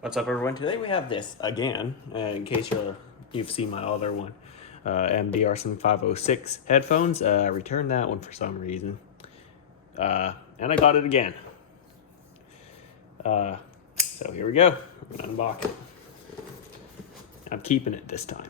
What's up, everyone? Today we have this again, in case you've seen my other one, MDR 506 headphones. I returned that one for some reason, and I got it again. So here we go. I'm gonna unbox it. I'm keeping it this time.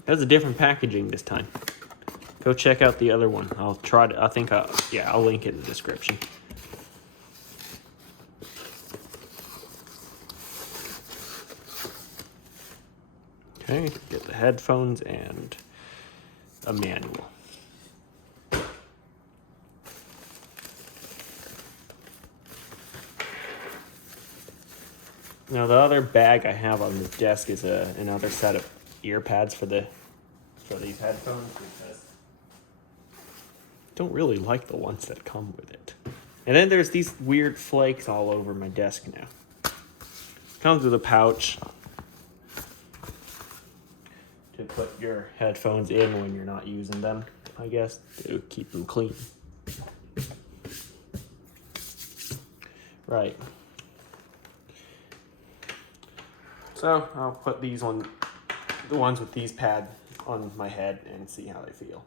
It has a different packaging this time. Go check out the other one. I'll link it in the description. Okay, get the headphones and a manual. Now the other bag I have on the desk is another set of ear pads for these headphones because I don't really like the ones that come with it. And then there's these weird flakes all over my desk now. Comes with a pouch to put your headphones in when you're not using them, I guess, to keep them clean. Right. So I'll put the ones with these pads on my head and see how they feel.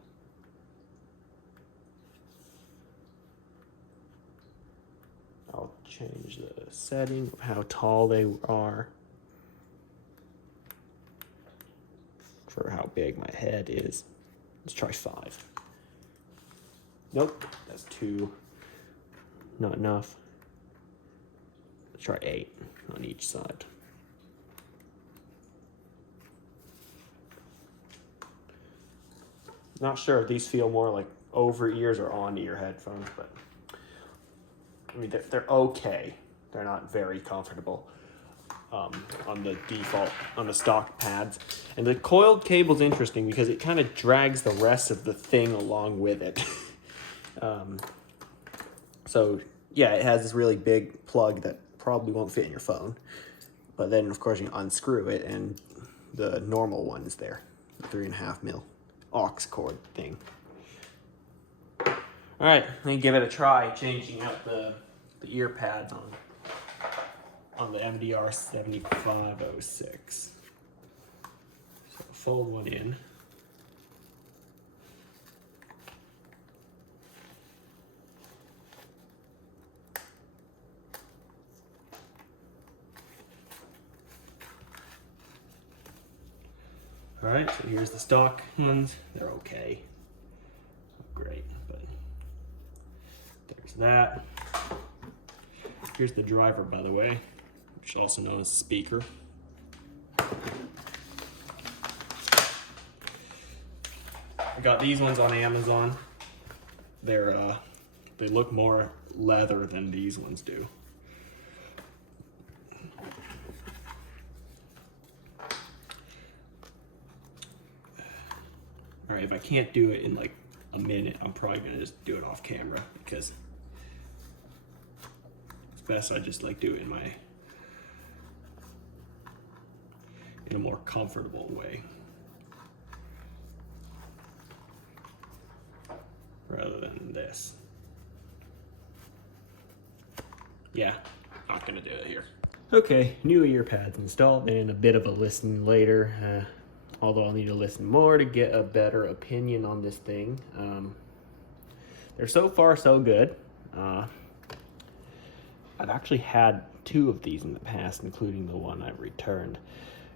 I'll change the setting of how tall they are for how big my head is. Let's try 5. Nope, that's 2. Not enough. Let's try 8 on each side. Not sure if these feel more like over ears or on ear headphones, but I mean, they're okay. They're not very comfortable on the default, on the stock pads. And the coiled cable's interesting because it kind of drags the rest of the thing along with it. So yeah, it has this really big plug that probably won't fit in your phone. But then of course you unscrew it and the normal one is there, the 3.5 mil aux cord thing. All right, let me give it a try changing out the ear pads on the MDR 7506. So fold one in. All right, so here's the stock ones. They're okay. Not great, but there's that. Here's the driver, by the way, which is also known as a speaker. I got these ones on Amazon. They look more leather than these ones do. All right, if I can't do it in like a minute, I'm probably gonna just do it off camera because it's best I just like do it in a more comfortable way rather than this. Yeah, not gonna do it here. Okay, new ear pads installed and a bit of a listen later. Although I'll need to listen more to get a better opinion on this thing. They're so far so good. I've actually had 2 of these in the past, including the one I returned.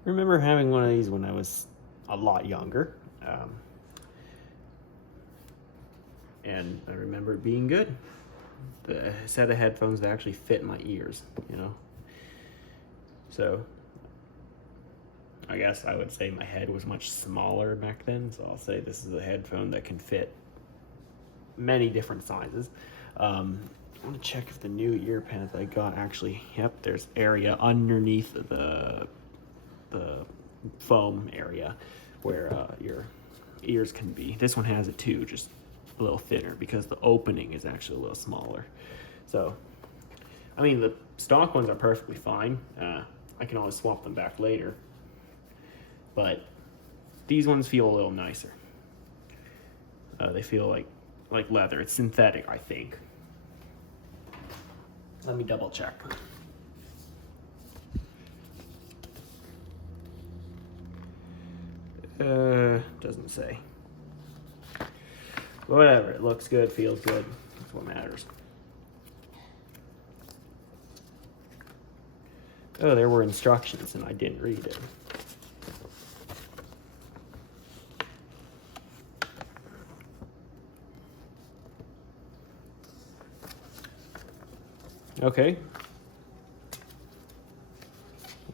I remember having one of these when I was a lot younger. And I remember it being good. The set of headphones that actually fit my ears, you know? So I guess I would say my head was much smaller back then, so I'll say this is a headphone that can fit many different sizes. I want to check if the new ear pads I got actually, yep, there's area underneath the foam area where your ears can be. This one has it too, just a little thinner because the opening is actually a little smaller. So, I mean, the stock ones are perfectly fine. I can always swap them back later. But these ones feel a little nicer. They feel like leather. It's synthetic, I think. Let me double check. Doesn't say. Whatever, it looks good, feels good. That's what matters. Oh, there were instructions and I didn't read it. Okay.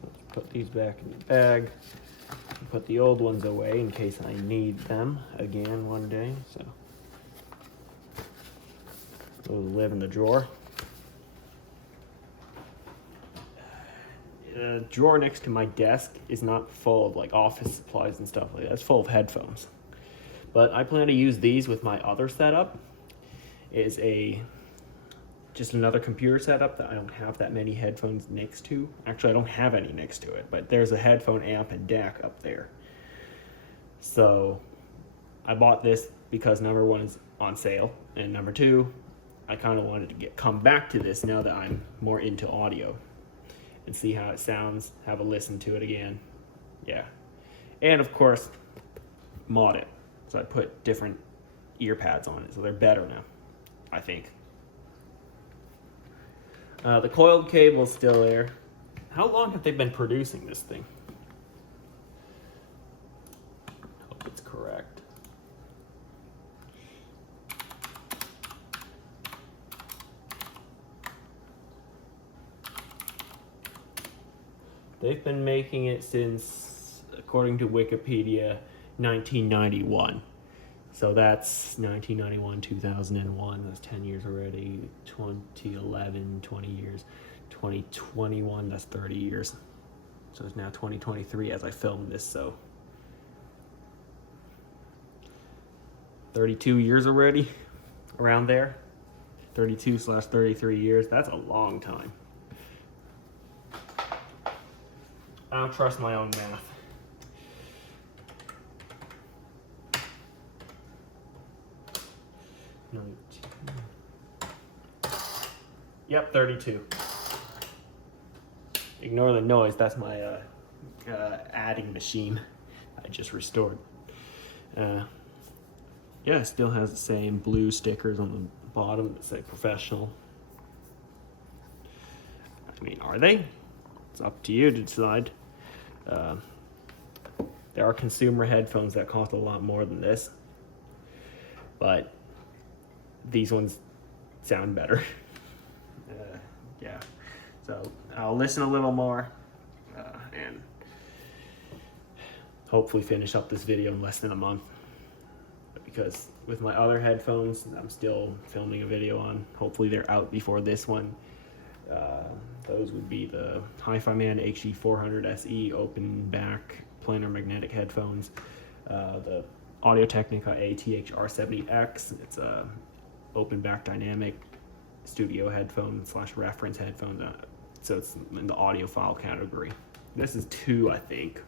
Let's put these back in the bag. Put the old ones away in case I need them again one day. So they'll live in the drawer. The drawer next to my desk is not full of like office supplies and stuff like that. It's full of headphones. But I plan to use these with my other setup. Is just another computer setup that I don't have that many headphones next to. Actually, I don't have any next to it, but there's a headphone amp and DAC up there. So I bought this because number one, is on sale, and number two, I kind of wanted to come back to this now that I'm more into audio and see how it sounds, have a listen to it again. Yeah. And of course, mod it. So I put different ear pads on it, so they're better now, I think. The coiled cable's still there. How long have they been producing this thing? Hope it's correct. They've been making it since, according to Wikipedia, 1991. So that's 1991, 2001, that's 10 years already, 2011, 20 years, 2021, that's 30 years. So it's now 2023 as I film this, so 32 years already, around there. 32/33 years, that's a long time. I don't trust my own math. Yep, 32. Ignore the noise, that's my adding machine I just restored. Yeah, it still has the same blue stickers on the bottom that say professional. I mean, are they? It's up to you to decide. There are consumer headphones that cost a lot more than this, but these ones sound better. Yeah, so I'll listen a little more and hopefully finish up this video in less than a month, because with my other headphones I'm still filming a video on. Hopefully they're out before this one. Those would be the Hi-Fi Man HE400 SE open back planar magnetic headphones, the Audio-Technica ATH-R70X. It's a open back dynamic studio headphone / reference headphones, so it's in the audiophile category. This is 2, I think,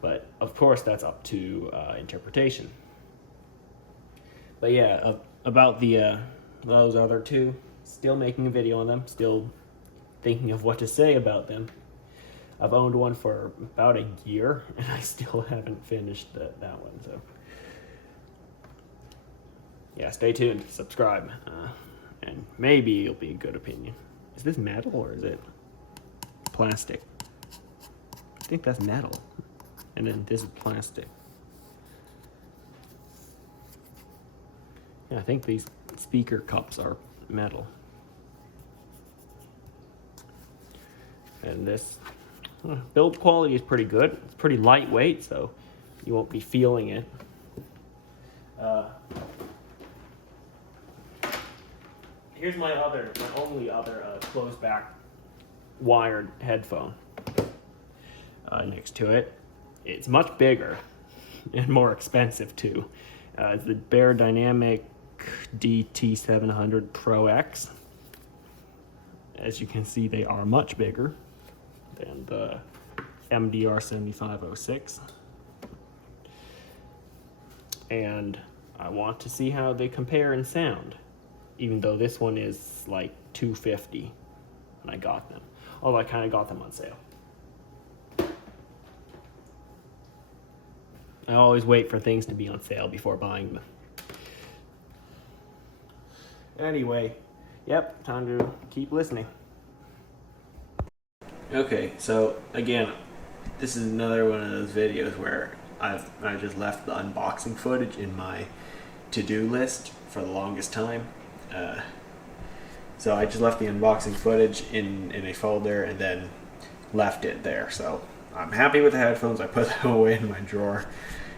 but of course that's up to interpretation. But yeah, about the those other 2, still making a video on them, still thinking of what to say about them. I've owned one for about a year and I still haven't finished that one, so yeah, stay tuned, subscribe, and maybe it'll be a good opinion. Is this metal or is it plastic? I think that's metal, and then this is plastic. Yeah, I think these speaker cups are metal. And this build quality is pretty good. It's pretty lightweight, so you won't be feeling it. Here's my only other closed back wired headphone next to it. It's much bigger and more expensive too. It's the Bear Dynamic DT700 Pro X. As you can see, they are much bigger. than the MDR 7506. And I want to see how they compare in sound, even though this one is like $250 when I got them. Although I kind of got them on sale. I always wait for things to be on sale before buying them. Anyway, yep, time to keep listening. Okay, so again, this is another one of those videos where I just left the unboxing footage in my to-do list for the longest time. So I just left the unboxing footage in a folder and then left it there. So I'm happy with the headphones. I put them away in my drawer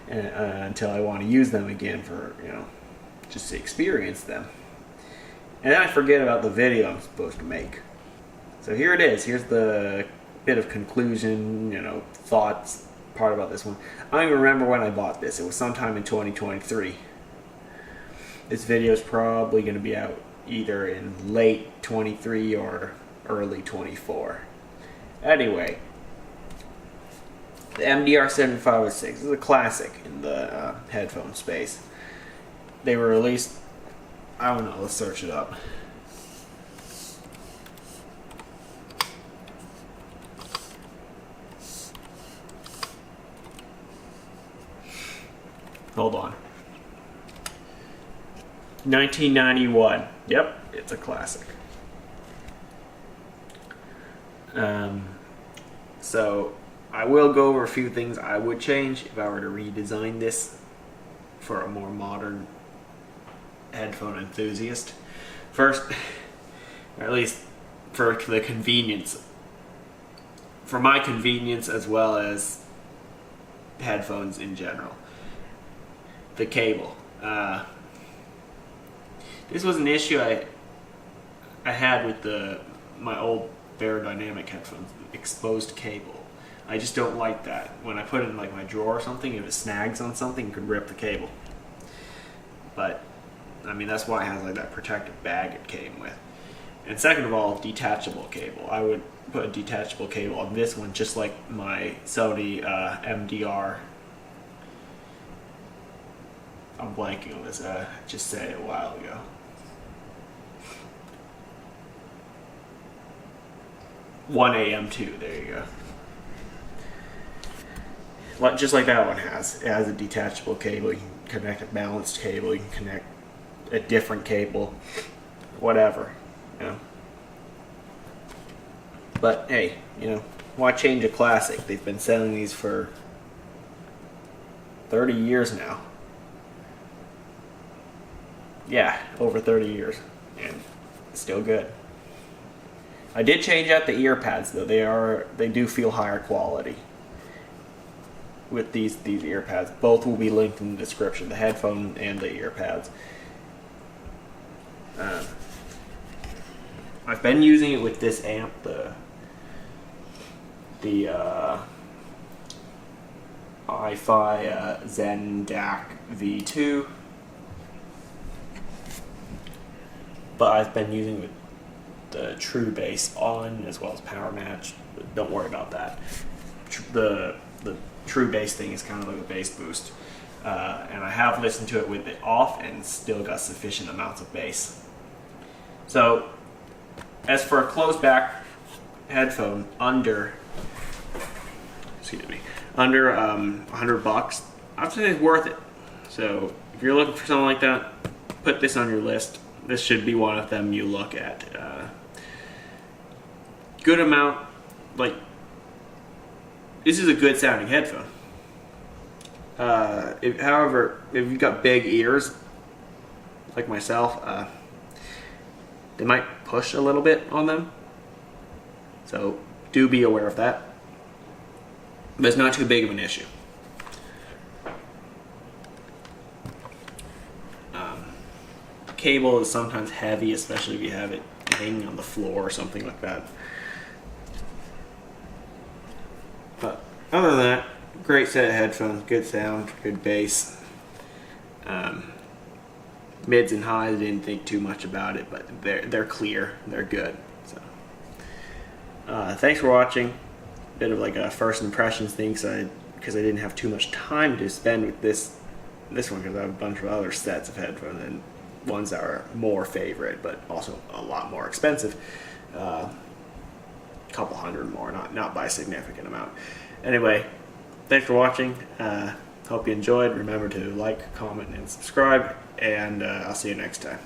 until I want to use them again for, just to experience them. And then I forget about the video I'm supposed to make. So here it is. Here's the bit of conclusion, thoughts part about this one. I don't even remember when I bought this. It was sometime in 2023. This video is probably going to be out either in late 23 or early 24. Anyway, the MDR 7506 is a classic in the headphone space. They were released, I don't know, let's search it up. Hold on. 1991. Yep, it's a classic. So I will go over a few things I would change if I were to redesign this for a more modern headphone enthusiast. First, or at least for the convenience, for my convenience as well as headphones in general. The cable. This was an issue I had with my old Dynamic headphones, exposed cable. I just don't like that. When I put it in like my drawer or something, if it snags on something, it could rip the cable. But I mean, that's why it has like that protective bag it came with. And second of all, detachable cable. I would put a detachable cable on this one, just like my Sony MDR. I'm blanking on this. I just said it a while ago. One AM2. There you go. Just like that one has. It has a detachable cable. You can connect a balanced cable. You can connect a different cable. Whatever. But hey, why change a classic? They've been selling these for 30 years now. Yeah, over 30 years, and still good. I did change out the ear pads though. They do feel higher quality with these ear pads. Both will be linked in the description, the headphone and the ear pads. I've been using it with this amp, the Hi-Fi Zen DAC V2. But I've been using it with the True Bass on as well as Power Match. Don't worry about that. The True Bass thing is kind of like a bass boost. And I have listened to it with it off and still got sufficient amounts of bass. So, as for a closed back headphone under $100, I'd say it's worth it. So, if you're looking for something like that, put this on your list. This should be one of them you look at. Good amount, this is a good sounding headphone. However, if you've got big ears, like myself, they might push a little bit on them. So do be aware of that. But it's not too big of an issue. Cable is sometimes heavy, especially if you have it hanging on the floor or something like that. But other than that, great set of headphones, good sound, good bass. Mids and highs, didn't think too much about it, but they're clear, they're good. So, thanks for watching. bit of like a first impressions thing, because I didn't have too much time to spend with this one, because I have a bunch of other sets of headphones and ones that are more favorite, but also a lot more expensive. A couple hundred more, not by a significant amount. Anyway, thanks for watching. Hope you enjoyed. Remember to like, comment, and subscribe, and I'll see you next time.